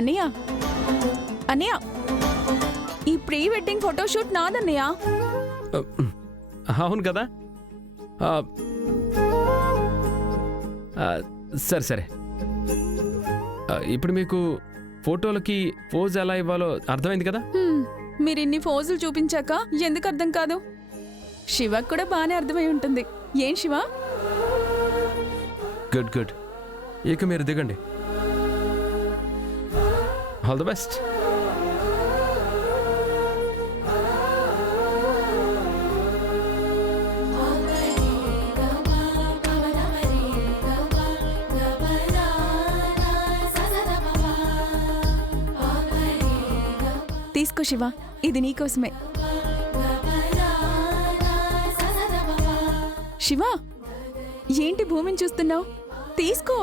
అన్నయ్య అన్నయ్య, ఈ ప్రీ వెడ్డింగ్ ఫోటోషూట్ నాదన్నయ్య. అవును కదా. సరే సరే, ఇప్పుడు మీకు ఫోటోలకి పోజ్ ఎలా ఇవ్వాలో అర్థమైంది కదా. మీరు ఇన్ని ఫోజులు చూపించాక ఎందుకు అర్థం కాదు? శివకు కూడా బాగానే అర్థమై ఉంటుంది. ఏం శివ? Good good. ఇక మీరు దిగండి. All the best. తీసుకో శివ, ఇది నీకోసమే. శివ, ఏంటి భూమిని చూస్తున్నావు? తీసుకో.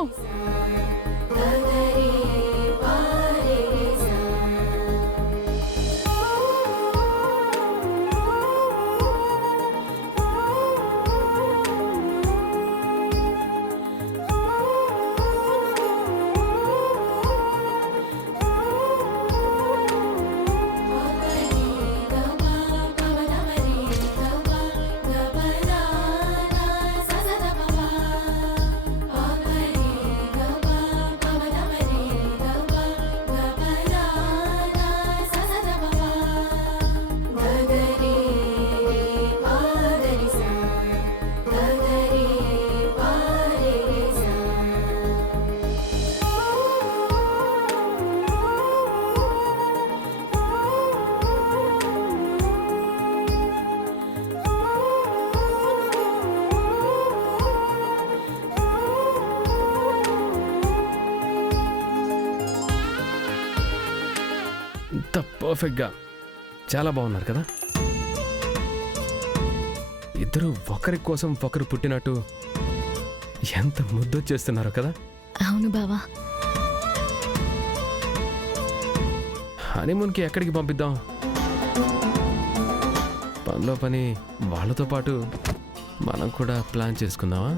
ఇంత పర్ఫెక్ట్గా చాలా బాగున్నారు కదా. ఇద్దరు ఒకరి కోసం ఒకరు పుట్టినట్టు ఎంత ముద్దొచ్చేస్తున్నారో కదా. అవును బావా. హనీమూన్కి ఎక్కడికి పంపిద్దాం? పనిలో పని వాళ్ళతో పాటు మనం కూడా ప్లాన్ చేసుకుందామా?